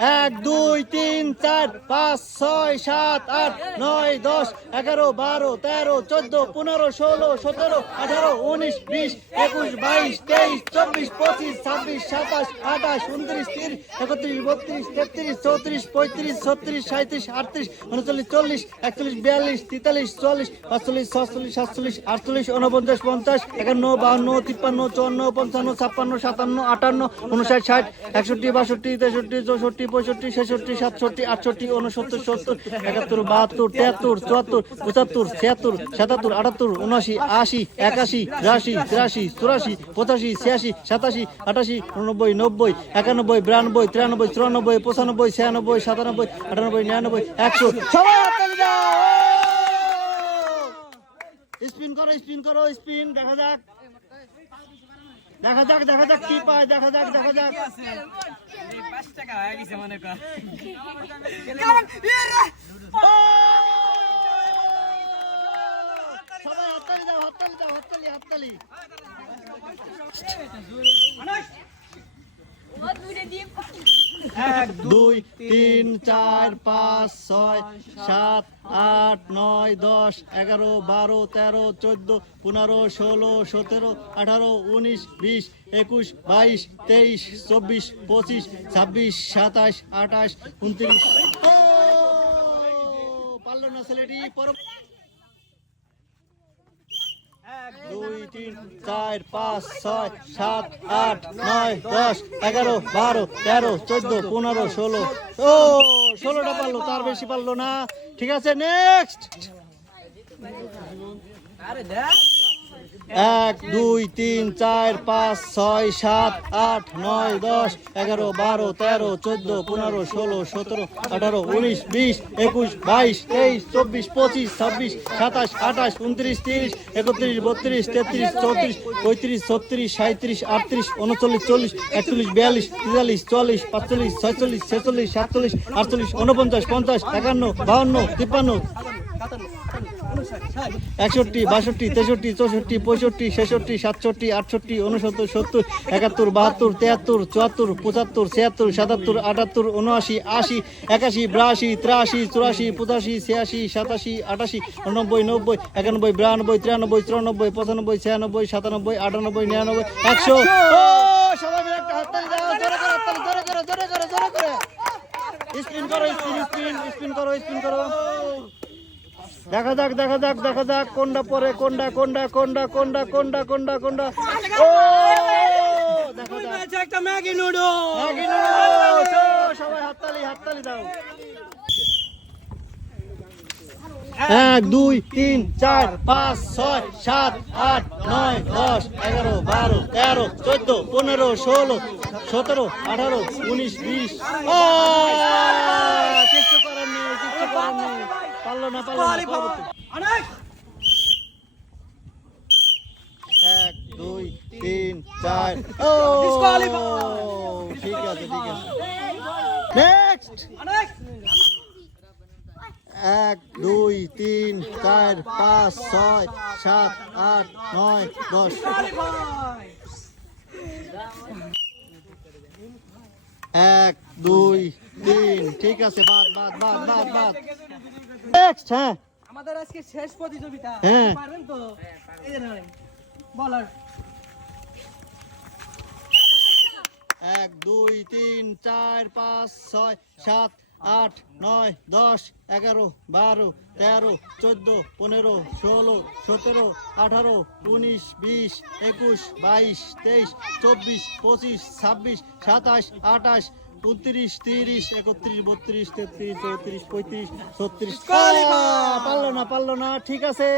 1 2 3 4 5 6 7 8 9 10 11 12 13 14 15 16 17 18 19 20 21 22 23 24 25 26 27 28 29 30 31 32 33 34 35 36 37 38 39 40 41 42 43 44 45 46 47 48 49 50 51 52 53 54 55 56 57 58 59 60 61 62 63 64 65 66 67 68 69 70 71 72 73 74 75 76 77 78 79 80 81 82 83 84 85 86 87 88 89 90 91 92 93 94 95 96 97 98 99 100 সবাই হাততালি দাও। স্পিন করো স্পিন দেখা যাক কি পায় দেখা যাক সবাই হাততালি দাও হাততালি 1 2 3 4 5 6 7 8 9 10 11 12 13 14 15 16 17 18 19 20 21 22 23 24 25 26 27 28 29 পারলো না ছেলেটি 2 3 4 5 6 7 8 9 10 11 12 13 14 15 16 ও 16টা পারলো তার বেশি পারলো না ঠিক আছে নেক্সট 1 2 3 4 5 6 7 8 9 10 11 12 13 14 15 16 17 18 19 20 21 22 23 24 25 26 27 28 29 30 31 32 33 34 35 36 37 38 39 40 41 42 43 44 45 46 47 48 49 50 51 52 53 61 62 63 64 65 66 67 68 69 70 71 72 73 74 75 76 77 78 79 80 81 82 83 84 85 86 87 88 89 90 91 92 93 94 95 96 97 98 99 100 সবাই মিলে একটা হাততালি দাও জোরে করে স্পিন করো দেখা যাক কোনটা পরে কোনটা ও দেখা যাক একটা ম্যাগি নুডলস সবাই হাততালি দাও 1 2 3 4 5 6 7 8 9 10 11 12 13 14 15 16 17 18 19 20 কিছু করার নেই পারলো না 1 2 3 4 ঠিক আছে নেক্সট 1 2 3 4 5 6 7 8 9 10 1 2 3 ঠিক আছে বাদ নেক্সট হ্যাঁ আমাদের আজকে শেষ প্রতিযোগিতা পারবেন তো এই যে বলার 1 2 3 4 5 6 7 8 9 10 11 12 13 14 15 16 17 18 19 20 21 22 23 24 25 26 27 28 29 30 31 32 33 34 35 36 পারলো না ঠিক আছে